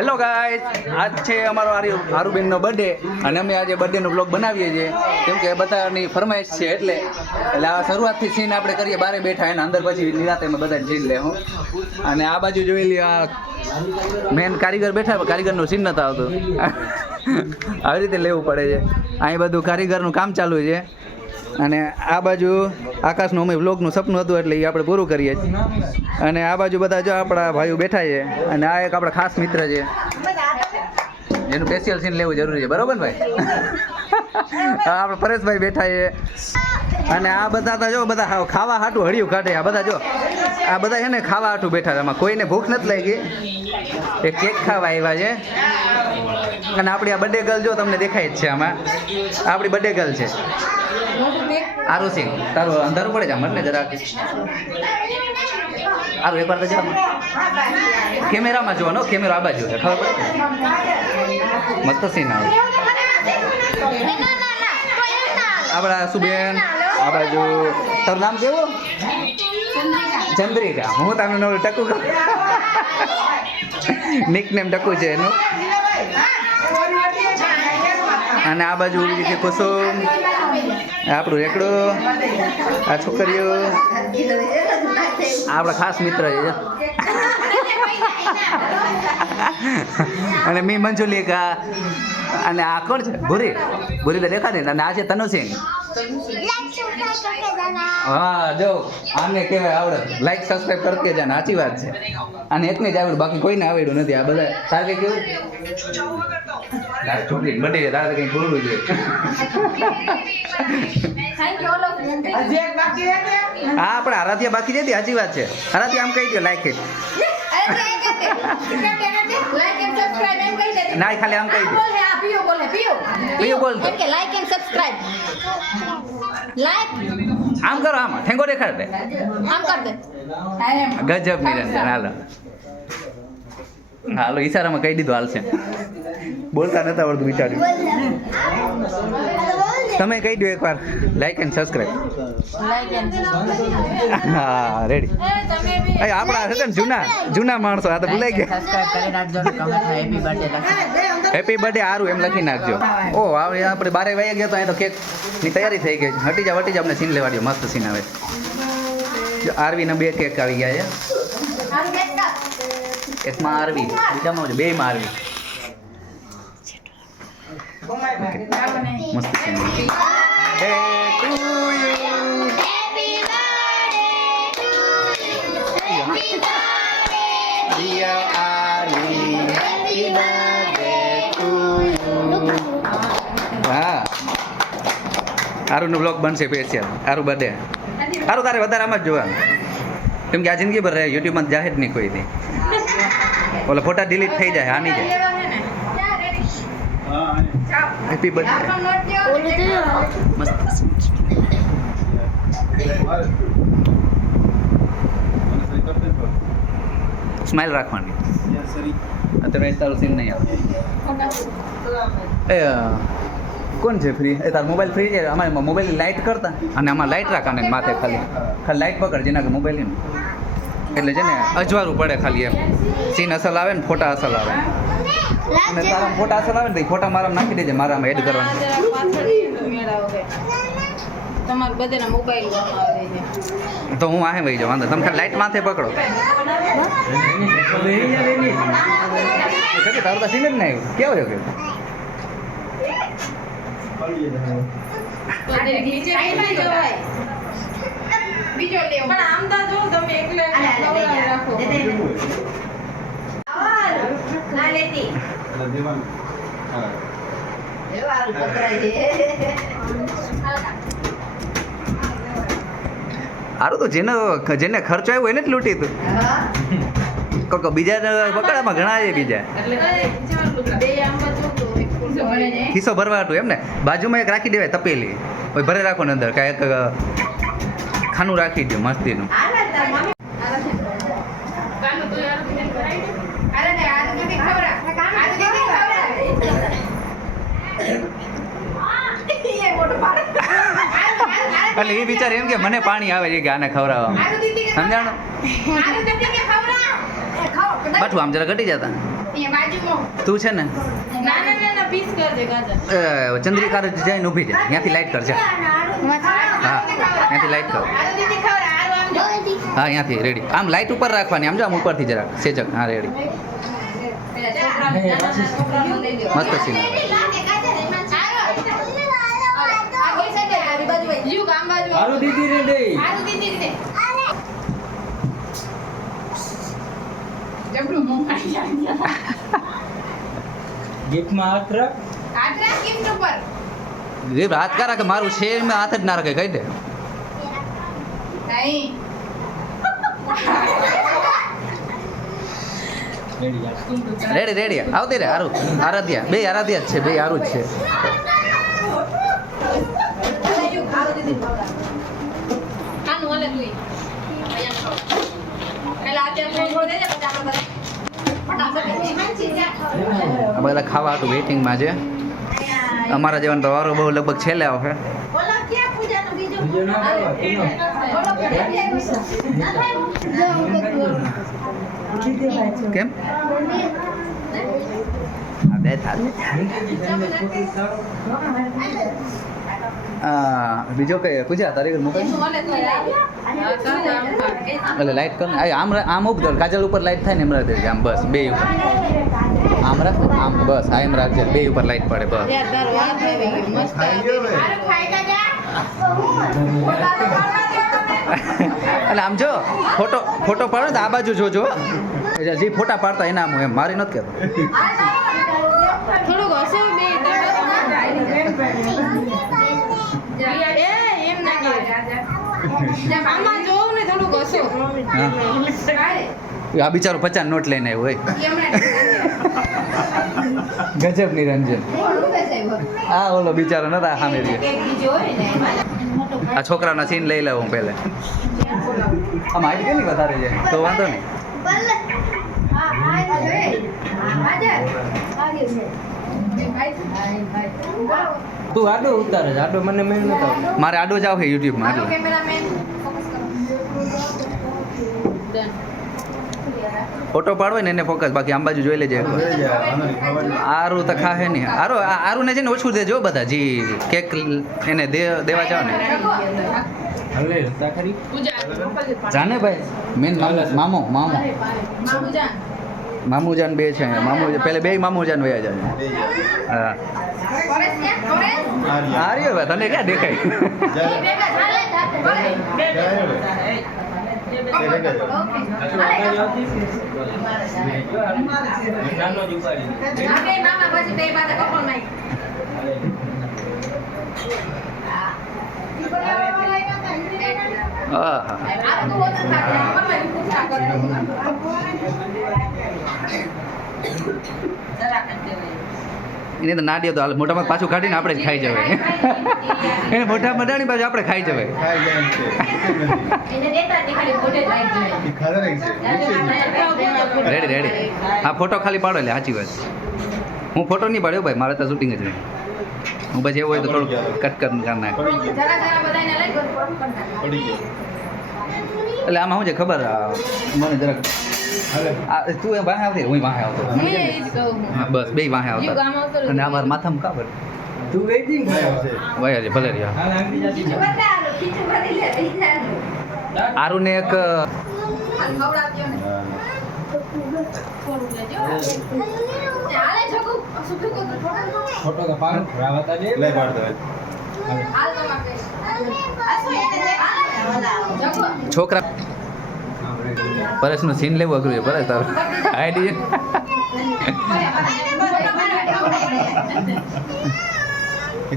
Hello guys, આજ છે અમારો આરુબેનનો બર્થડે અને અમે આજે બર્થડેનો બ્લોગ બનાવીએ છીએ કેમ કે બધાની ફરમાઈશ છે એટલે આ શરૂઆતથી સીન આપણે કરીએ બારે બેઠા એના અંદર પછી નિરાતે અમે બધા સીન લે હું અને આ બાજુ જોઈ લી આ મેન કારીગર બેઠા કારીગરનું સીન નતા આવતું આવી રીતે લેવું પડે છે. અહીં બધું કારીગરનું કામ ચાલુ છે અને આ બાજુ આકાશનું અમે વ્લોગનું સપનું હતું એટલે એ આપણે પૂરું કરીએ છીએ અને આ બાજુ બધા જો આપણા ભાઈઓ બેઠા છે અને આ એક આપણા ખાસ મિત્ર છે જેનું સ્પેશિયલ સીન લેવું જરૂરી છે, બરોબર ને ભાઈ? આપણે પરેશભાઈ બેઠા છે અને આ બધા તો જો બધા ખાવા હાટું હળિયું કાઢે. આ બધા જો આ બધા છે ને ખાવા હાટું બેઠા છે, આમાં કોઈને ભૂખ નથી લાગી, એક કેક ખાવા આવ્યા છે અને આપણી આ બર્થડે ગર્લ જો તમને દેખાય જ છે, આમાં આપણી બર્થડે ગર્લ છે આરુ સિંહ. તારું અંધારું પડે છે આમ ને જરાક આરું એકવાર તો જા કેમેરામાં જોવાનો, કેમેરો આ બાજુ છે ખબર પડે, મસ્ત સીન આવે. આપણા સુબેન આ બાજુ. તારું નામ કેવું? ચંદ્રિકા. હું તમને ટકુ નિકનેમ ટકુ છે એનું. અને આ બાજુ છે કુસુમ, આપણું રેકડું, આ છોકરીઓ આપણા ખાસ મિત્ર છે અને મી મંજુલિકા અને આ કોણ છે? ભૂરી. ભૂરી તો દેખાતી અને આ છે તનુસિંહ. હા જો આને કહેવાય આવડે, લાઈક સબસ્ક્રાઈબ કરતી જાય. સાચી વાત છે, આને એકને જ આવડ્યું, બાકી કોઈને આવડ્યું નથી. આ બધા તારે કેવું છોકરી બધી તારે કંઈ બોલવું જોઈએ. હા આપણે આરાધ્યા બાકી જતી, સાચી વાત છે. આરાધ્યા આમ કહી દો લાઈક જ ના, ખાલી આમ કહી દો. પીયું બોલ તો લાઈક એન્ડ સબસ્ક્રાઇબ. લાઈક આમ કરો, આમ ઠેંગો દેખાડ દે, આમ કર દે. ગજબ નિરંજન. હાલો ઈશારામાં કહી દીધું, હાલશે. બોલતા નતા આવડતું વિચાર્યું. તમે કહી દો એકવાર like and subscribe. Like and હા રેડી. આપણા છે ને જૂના માણસો, આ તો ભૂલાઈ ગયા. સબસ્ક્રાઇબ કરી નાખજો ને કમેન્ટમાં હેપી બર્થડે લખી. હેપી બર્થડે આરું એમ લખી નાખજો. ઓ આપણે બારે વાગ્યા ગયા તો અહીં તો કેકની તૈયારી થઈ ગઈ. હટી જા અમને સીન લેવા દો, મસ્ત સીન આવે. જો આરવીના 2 કેક આવી ગયા છે. એકમાં આરવી, બીજામાં બેમાં આરવી. મસ્ત સીન. હા આરુનો બ્લોગ બનશે સ્પેશિયલ. આરુ બર્થડે. આરુ તારે વધારે આમાં જ જોવાનું કેમ કે આ જિંદગી ભર રહે યુટ્યુબમાં જાહેર નહીં કોઈ દી. ઓલા ફોટા ડિલીટ થઈ જાય, આની જાય. Happy birthday. મસ્ત સ્માઈલ રાખવાની. અત્યારે તારું સીન નહીં આવે. એ કોણ છે ફ્રી? એ તાર મોબાઈલ ફ્રી છે? અમારે મોબાઈલ લાઇટ કરતા અને આમાં લાઇટ રાખ અને માથે ખાલી લાઇટ પકડ, જેના કે મોબાઈલ એટલે છે ને અજવાળું પડે ખાલી એમ. સીન અસલ આવે ને ફોટા અસલ આવે. અને તારા ફોટા અસલ આવે ને તો ફોટા મારા નાખી દેજે, મારામાં એડ કરવાના. તમારું બધાના મોબાઈલ તો હું આહે વહી જાઉં, વાંધો. તમે ખાલી લાઇટ માથે પકડો. તારું તો સીન જ ના આવ્યું. કેવો છે કે બીજો લેવો પણ આમ તો જો તમે એકલે રાખો ના લેતી એવારું પકડાય છે. સારું તો જેને ખર્ચો આવ્યો એને જ લૂંટી તું. બીજા પકડામાં ઘણા છે બીજા. ખિસ્સો ભરવા હતું એમ ને? બાજુમાં એક રાખી દેવાય તપેલી, પછી ભરે રાખો ને અંદર કાંઈક ખાનું રાખી દો મસ્તીનું. એટલે એ વિચાર એમ કે મને પાણી આવે છે કે આને ખવડાવવા, સમજાણો? બાઠું આમ જરા ઘટી જતા. અહીંયા બાજુમાં. તું છે ને નાના પીસ કરજે ગાજર. ચંદ્રિકા જઈને ઊભી છે ત્યાંથી લાઈટ કરજે હા ત્યાંથી લાઈટ કર આલુ દીદી ખવડાવ, આલુ આમ જો. હા અહીંયાથી રેડી આમ લાઈટ ઉપર રાખવાની આમ જો આમ ઉપરથી જરાક સેજક હા રેડી મસ્ત સીન આલુ દીદી રેડી ગિફ્ટમાં હાથ રાખ એ હાથ કા રાખે મારું શેર મેં હાથ જ ના રાખે કહી દે રેડી રેડી આવતી રે હારું આરાધ્યા બે આરાધ્યા જ છે બે હારું જ છે આ બધા ખાવા હાટું વેઇટિંગમાં છે અમારા જેવાનો તો વારો બહુ લગભગ છેલ્લે આવશે બીજો ના ખાવા કેમ આ બે થાળ બીજો કઈ પૂજા તારી ઘર મોકલ એટલે લાઈટ કર આમ આમ ઉપ દો કાજલ ઉપર લાઈટ થાય ને એમ રાખજે આમ બસ બે ઉપર આમ રાખ આમ બસ આ એમ રાખજે બે ઉપર લાઈટ પડે બસ એટલે આમ જો ફોટો પાડો તો આ બાજુ જોજો જે ફોટા પાડતા એના આમ એમ મારી નથી કહેતો થોડુંક હશે બે એમ ના કહેવાય. આમાં જોવું ને થોડુંક હસો. આ બિચારો 50 નોટ લઈને આવ્યો હોય ગજબ નિરંજન આ ઓલો બિચારો નતા સામે આ છોકરાના સીન લઈ લઉં હું પહેલે આમ હાઈટ કેટલી વધારે છે તો વાંધો નહીં તું આડો ઉતારે છે આડો મને મેળ નતો આવતો. મારે આડો જ આવે યુટ્યુબમાં હાલો એટલે કેમેરામેન ફોકસ કરો. ડન. ફોટો પાડવો ને એને ફોકસ બાકી આમ બાજુ જોઈ લેજે આરું તો ખાહે નહીં આરું ને છે ને ઓછું દેજો બધા જી કેક એને દેવા જાવ ને હલે તા ખરી જાને ભાઈ મેન મામો મામુજાન. મામુજાન બે છે પેલે બે મામુજાન વયા જાય હા પરેશ ક્યાં? પરેશ? આ રહ્યો ભાઈ તને ક્યાં દેખાય એ ભેગા ચાલે જાતે. પરેશ. નાનો જ ઉપાડી આપણે મામા પછી બે બાદ કપલ નાઈ. હા આ તો હોતું થાય. મમ્મી પૂછા કરે. જરા કંટે એને તો નાડીએ તો હાલ મોટામાં પાછું કાઢીને આપણે જ ખાઈ જવાય એને મોટા મડાની પાછું આપણે ખાઈ જવાય એને દેતા જ ખાલી ફોટે જ રાખી રેડી રેડી હા ફોટો ખાલી પાડો એટલે સાચી વાત હું ફોટો નહીં પાડ્યો ભાઈ મારે તો શૂટિંગ જ નહીં હું પછી એવું હોય તો થોડુંક કટ કરી નાખ જરા જરા બધાને લઈ ગયો એટલે આમાં શું છે ખબર મને જરાક તું એ વાહે આવતી હું વાહે આવતો હું એ જ કહું હા, બસ બે વાહે જીવ આવતા ગામ આવતો અને આ મારા માથામાં કાબર તું વેઇટિંગ થયો છે વયા છે ભલે રહ્યા હાલ આંગળી જાતી ખીચું બતાવો ખીચું ભરી લે બીજાનું આરું ને એક ખવડાવજો ને થોડું લેજો હાલે જગુ સુખી કો ફોટો તો પાડ રાવતા દે લઈ પાડતો હાલ તમારે આસો એને દે જગુ છોકરા પરેશનું સીન લેવું અઘરું છે પરેશ તારું આઈડી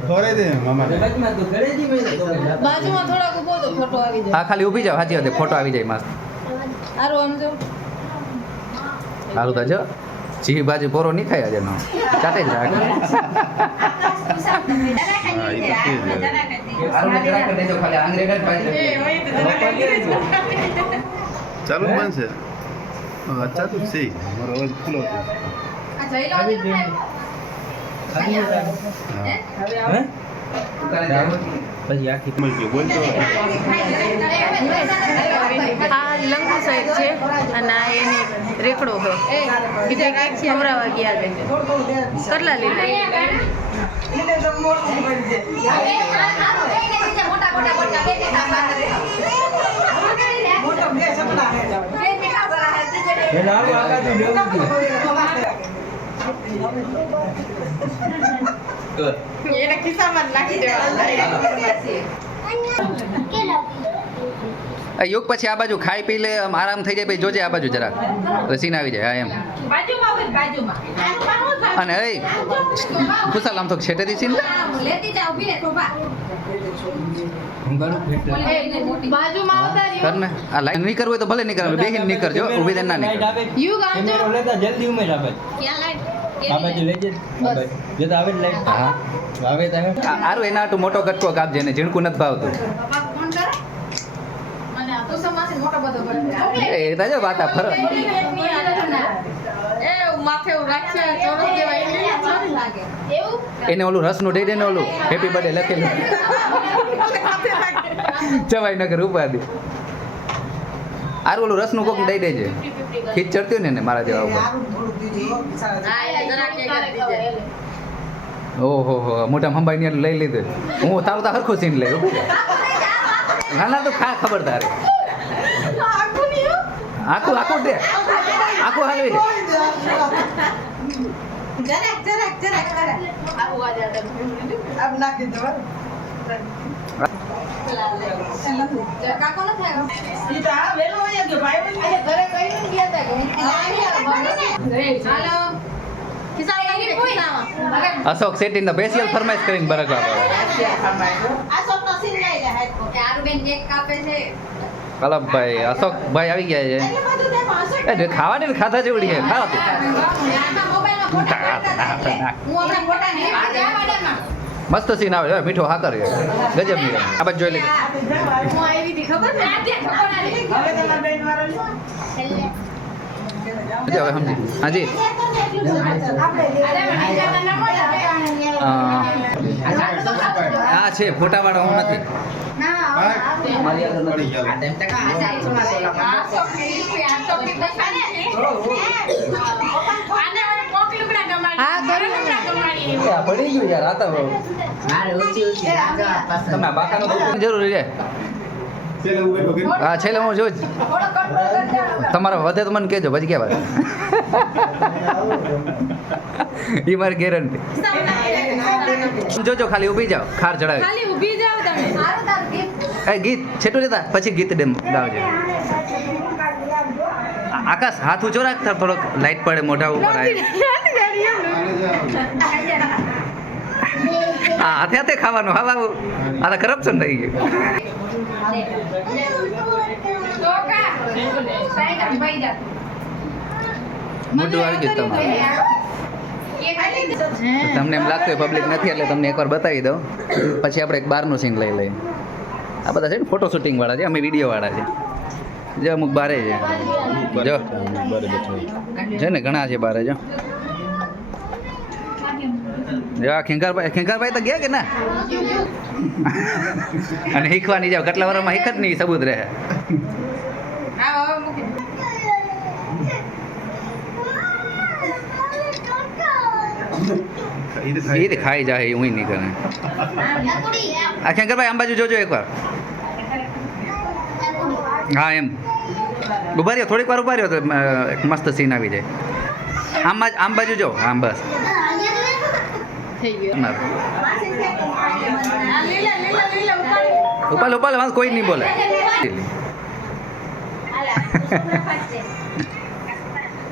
ખોરાઈ દે મામા જગતમાં તું ઘરે જી મેં તો બાજુમાં થોડાક ઉભો તો ફોટો આવી જાય હા ખાલી ઊભી જાવ સાચી વાત છે, ફોટો આવી જાય મસ્ત આરો આમ જો સારું તો જો જી બાજુ પોરો નહીં ખાય આજે નો ચાટે જ રાખ ચાલુ બનશે અચ્છા તો સહી મારો અવાજ ખુલ્લો હતો આ જઈ લો ખાલી હા હે પછી આખી મળજો બોલતો આ લંગુ સાઈડ છે અને આ એની રેકડો છે બીજા કાંઈક ખવડાવવા ગયા છે કેટલા લીધા એને આવું આગાથી દેવું જોઈએ. એને ખિસ્સામાં જ નાખી દેવા આ યોગ પછી આ બાજુ ખાઈ પી લે આમ આરામ થઈ જાય પછી જોજે આ બાજુ જરાક રસીને આવી જાય હા એમ અને એ ખુશાલ આમ તો છેટેથી સીન હું કરું ફિટ. બાજુમાં આવતા રહ્યો. કર ને આ લાઈન નહીં કરવું હોય તો ભલે નહીં કરવું બેહીને નહીં કરજો ઊભી થઈને ના નહીં લાઈટ આવે યુગ આવજો. કેમેરો લેતા જલ્દી ઉમેર આવે આ બાજુ લઈ જજે આ બાજુ. જો તો આવે જ લાઈટ હા આવે તો આવે. આરું એના હાટું મોટો કટકો કાપજે ને ઝીણકું નથી ભાવતું એ તો જો વાતા ફર એને ઓલું રસનું દઈ દે ને ઓલું હેપી બર્થડે લખેલું ચવાઈ નગર ઉપાધિ આરું ઓલું રસનું કોક દઈ દેજે ખીચ ચડતી હોય ને મારા જેવા ઉપર ઓહો હો મોટા મંબાઈ ને લઈ લીધું હું તારું તો હરખું સીન લઈ ના ના તો ખા ખબર તારે આખું આખું દે આખું હાલવી દે અશોક શેટ્ટી ના સ્પેશિયલ ફરમાઈશ કરીને બરકવા કલબભાઈ અશોકભાઈ આવી ગયા છે ખાવાની ને ખાધા જેવડી છે ખાવા મસ્ત સીન આવે મીઠો હાકર ગજબ ની આ બાજુ જોઈ લે હવે સમજી હાજી હા છે ફોટા વાળો હું નથી મારી આગળ નથી પડી ગયું યાર આ તો તમે બાકાનો જરૂરી છે હા છેલ્લે હું જોઈશ તમારે વધે તો મને કહેજો પછી કેવા એ મારી ગેરંટી જોજો ખાલી ઊભી જાઓ ખાર ચડાવી ખાલી ઊભી જાવ તમે એ ગીત છેટું લેતા પછી ગીત ગાવજો આકાશ હાથ ઊંચો રાખ થોડોક લાઈટ પડે મોઢા ઉપર આવે હા હાથે હાથે ખાવાનું હા બાબુ આ તો કરપ્શન થઈ ગયું મોઢું આવી ગયું તમારું તમને એમ લાગતું પબ્લિક નથી એટલે તમને એકવાર બતાવી દઉં પછી આપણે એક બારનું સીન લઈ લઈએ આ બધા છે ને ફોટો શૂટિંગ વાળા છે અમે વિડીયો વાળા છે જો અમુક બારે છે જો છે ને ઘણા છે બારે જો આ ખેંગારભાઈ તો ગયા કે ના અને શીખવાની જાવ કેટલા વર્ષમાં શીખ જ નહીં સબૂત રહે એ ખાઈ જાય હું નહીં કરે આ ખેંગારભાઈ આમ બાજુ જોજો એકવાર હા એમ ઉભા રહ્યો થોડીક વાર ઉભા રહ્યો તો એક મસ્ત સીન આવી જાય આમ બાજુ જો આમ બસ ઉપાલ ઉપાલ કોઈ નહીં બોલે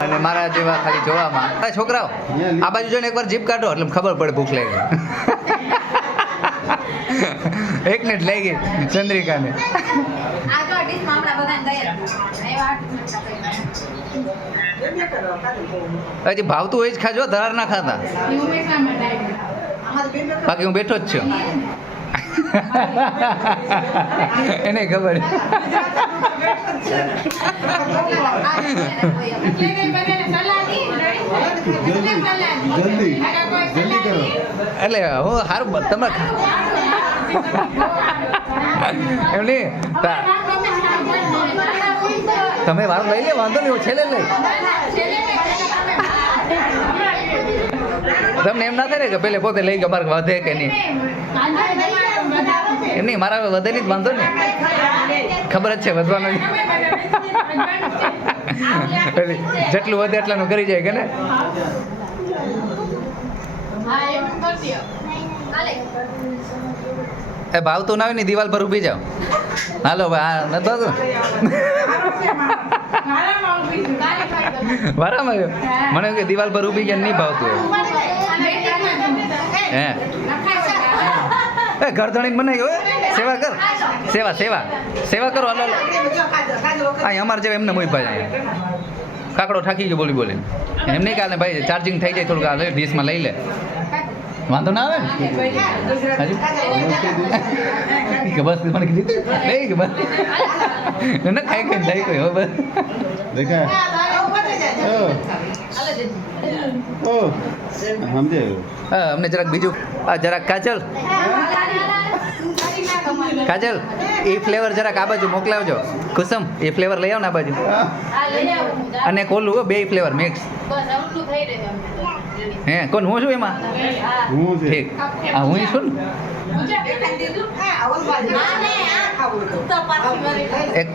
અને મારા જેવા ખાલી જોવામાં છોકરાઓ આ બાજુ જોઈને એકવાર જીપ કાઢો એટલે ખબર પડે ભૂખ લાગી એક ને જ લઈ ગઈ ચંદ્રિકાને હજી ભાવતું હોય જ ખાજો ધરાર ના ખાતા બાકી હું બેઠો જ છું એને ખબર એટલે હું સારું તમારે એમ નહીં તમે વાર લઈ લે વાંધો નહીં હું છેલ્લે લઈ તમને એમ ના થાય ને કે પેલે પોતે લઈ ગયો મારે વધે કે નહીં એમ નહીં મારા વધે નહીં જ વાંધો ને ખબર જ છે વધવાનું જેટલું વધે એટલાનું કરી જાય કે ને એ ભાવતું ના હોય ને દિવાલ પર ઊભી જાઓ હાલો ભાઈ આ નતો બરાબર મને કે દિવાલ પર ઊભી ગયા નહીં ભાવતું હે એ ઘરધણી બનાવી હોય સેવા કર સેવા સેવા સેવા કરો હાલો અહીં અમારે જેવા એમને મોઈ ભાઈ કાકડો ઠાકી ગયો બોલી બોલી એમ નહીં કાલે ભાઈ ચાર્જિંગ થઈ જાય થોડુંક આ ડીશમાં લઈ લે વાંધો ના આવે ને કે બસ મને કીધું નહીં કે બસ ના ખાઈ ખાઈ જાય કોઈ હવે બસ દેખા ઓ સમજે હા અમને જરાક બીજું આ જરાક કાજલ કાજલ એ ફ્લેવર જરાક આ બાજુ મોકલાવજો કુસમ એ ફ્લેવર લઈ આવો ને આ બાજુ અને ખોલું બે ફ્લેવર મિક્સ હે કોણ હું છું એમાં હું છે ઠીક આ હું છું ને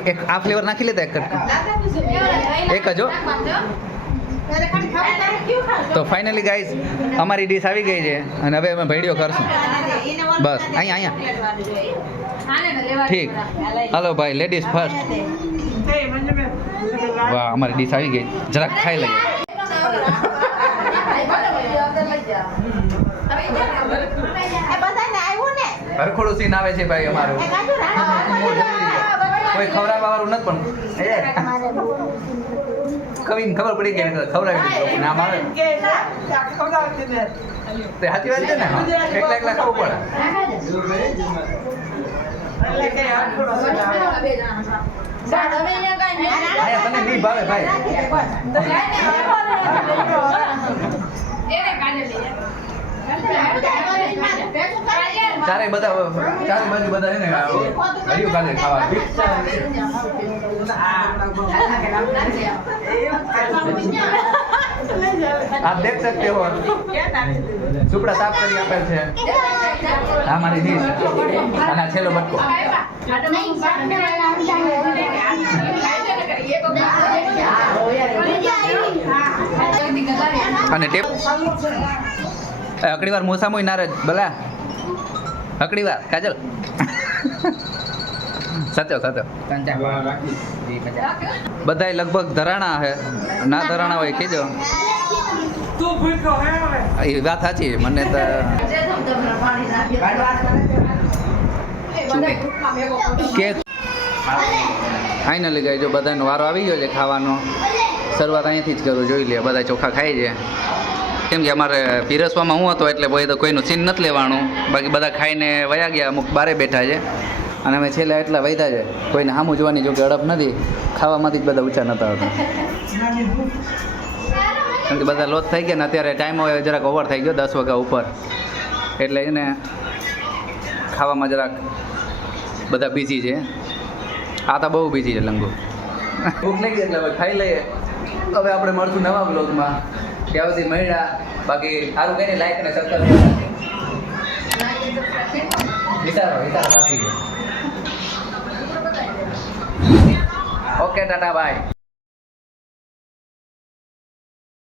એક આ ફ્લેવર નાખી લેતા એક કટકા એક જ હો તો ફાઇનલી ગાઈઝ અમારી ડીશ આવી ગઈ છે અને હવે અમે ભેડિયો કરશું બસ અહીંયા ઠીક હાલો ભાઈ લેડીઝ ફર્સ્ટ વાહ અમારી ડીશ આવી ગઈ જરાક ખાઈ લઈએ હરખોડું સીન આવે છે ભાઈ અમારું કોઈ ખવડાવવા વાળું નથી પણ કવિને ખબર પડી ગઈ ખવડાવી દીધું નામ આવે તે સાચી વાત છે ને એકલા એકલા ખાવું પડે તને નહીં ભાવે ભાઈ ચારે બાજુ બધા છે ને હરિયું કાલે ખાવા आप देख सकते हो સુપડા સાફ કરી આપેલ છે આ મારી ડીશ અને આ છેલ્લો બટકો અને ટેપ અકડી વાર મોસામોય નારજ ભલા અકડી વાર કાજલ સાચો સાચો બધાય લગભગ ધરાણા હે ના ધરાણા હોય કીજો એ વાત સાચી મને તો કેક ફાઇનલી ગઈ જો બધાનો વારો આવી ગયો છે ખાવાનો શરૂઆત અહીંથી જ કરું જોઈ લે બધા ચોખા ખાય છે કેમ કે અમારે પીરસવામાં હું હતો એટલે ભાઈ તો કોઈનું સીન નથી લેવાનું બાકી બધા ખાઈને વયા ગયા અમુક બારે બેઠા છે અને અમે છેલ્લે એટલા વૈધા છે કોઈને સામું જોવાની જો કે અડપ નથી ખાવામાંથી જ બધા ઊંચા નતા હતા કેમ કે બધા લોટ થઈ ગયા ને અત્યારે ટાઈમ હવે જરાક ઓવર થઈ ગયો 10 વાગ્યા ઉપર એટલે એને ખાવામાં જરાક બધા બીજી છે આ તો બહુ બીજી છે લંગુ ભૂખ લાગી એટલે હવે ખાઈ લઈએ હવે આપણે મળશું નવા બ્લોગમાં ત્યાં સુધી મળ્યા બાકી સારું કહીને લાઈક અને સબસ્ક્રાઈબ વિચારો કાપી ગયો ઓકે ટાટા બાય